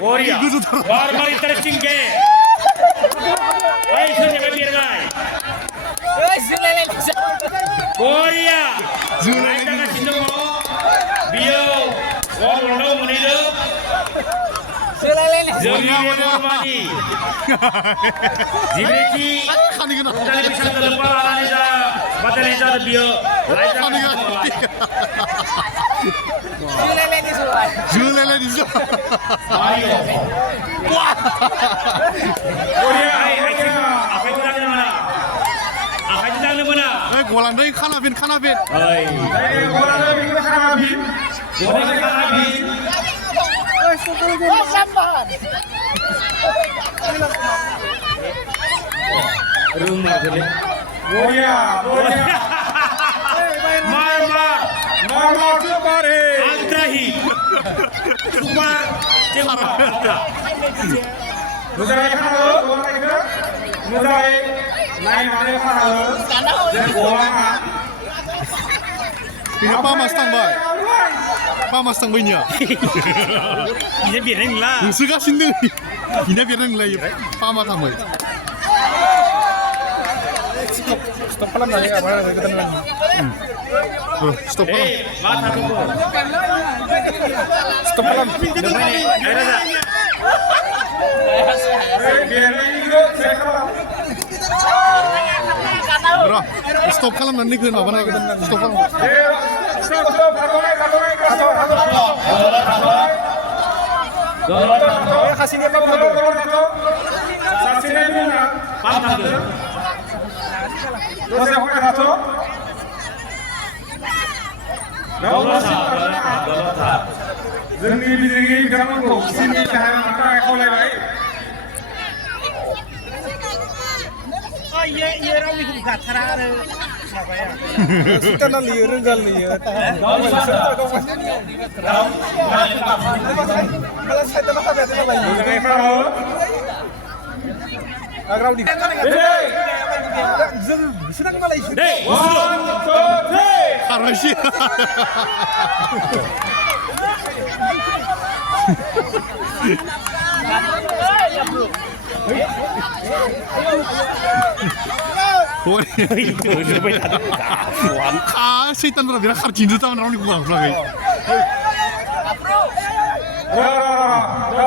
Korea. Warmer interesting game. Ayo sudah biar guys. Korea. Zulai kita kasih dong. Bio. Wah orang mana Zulai Normani. Zibreki. Tadi bisa terlepas Anisa. Batalisa Bio. Zulai di sana. Ayo. Wah. Korea. Apa itu namanya mana? Apa itu namanya mana? Golan deh kanapin. Hai. Golan deh kanapin. Golan kanapin. Rumah gede. Korea. Marmar Supari. Antrahi. Supar. Cempa. Nuzai kano. Nuzai. Naik mana kano. Jadi orang. Ini Pamastang boynya. Ini biarin lah. Suka sini. Ini biarin lah ya. Pamastang boy. Stop pelan lagi apa kita bilang. Stop pelan. Mata tuh. Stop pelan. Ada tak? Biarin juga sekarang. Bro, stop kalam nanti ke apa nak? Stop kalam. Stop. Kasih dia apa dulu? Saksinya dulu. Pantang dulu. Terus yang pakai satu. Dolota. Zengi bizingi kamu kok sini cahaya mata aku lewat. Oh iya rawi itu gathara siapa ya? Kita nak liur enggak liur. Malah saya tak apa apa lagi. Jangan kamu. Agrau di. Sedang malah isu. Dek, masuk. Karashi. Setan berapa kar cinta tahu orang ni kurang lagi.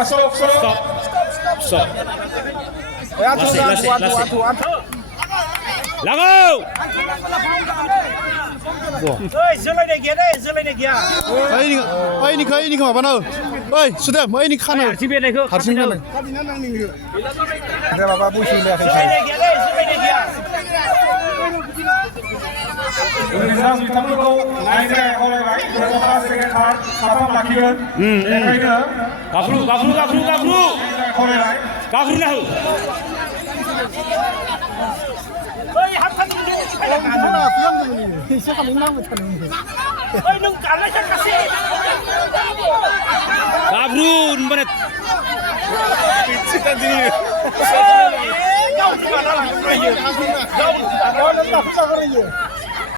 Stop. Atu. Lagu. Zulai negia. Ini kemana nak? Sudah, ini kana. Sibir nih kok. Harus mana? Ada apa pun sudah. Zulai negia. Indonesia kita perlu naik ke oleh baik. Kita sekarang hard, apa lagi kan? Kafru. Oleh baik. Kafru lah. Oi, hamkan ini. Mana film ni? Siapa yang nama macam ni? Oi, nung kalah saya kasih. Kafru, berat. Kita sini. Kau di mana lah? Kau nak apa kau ni?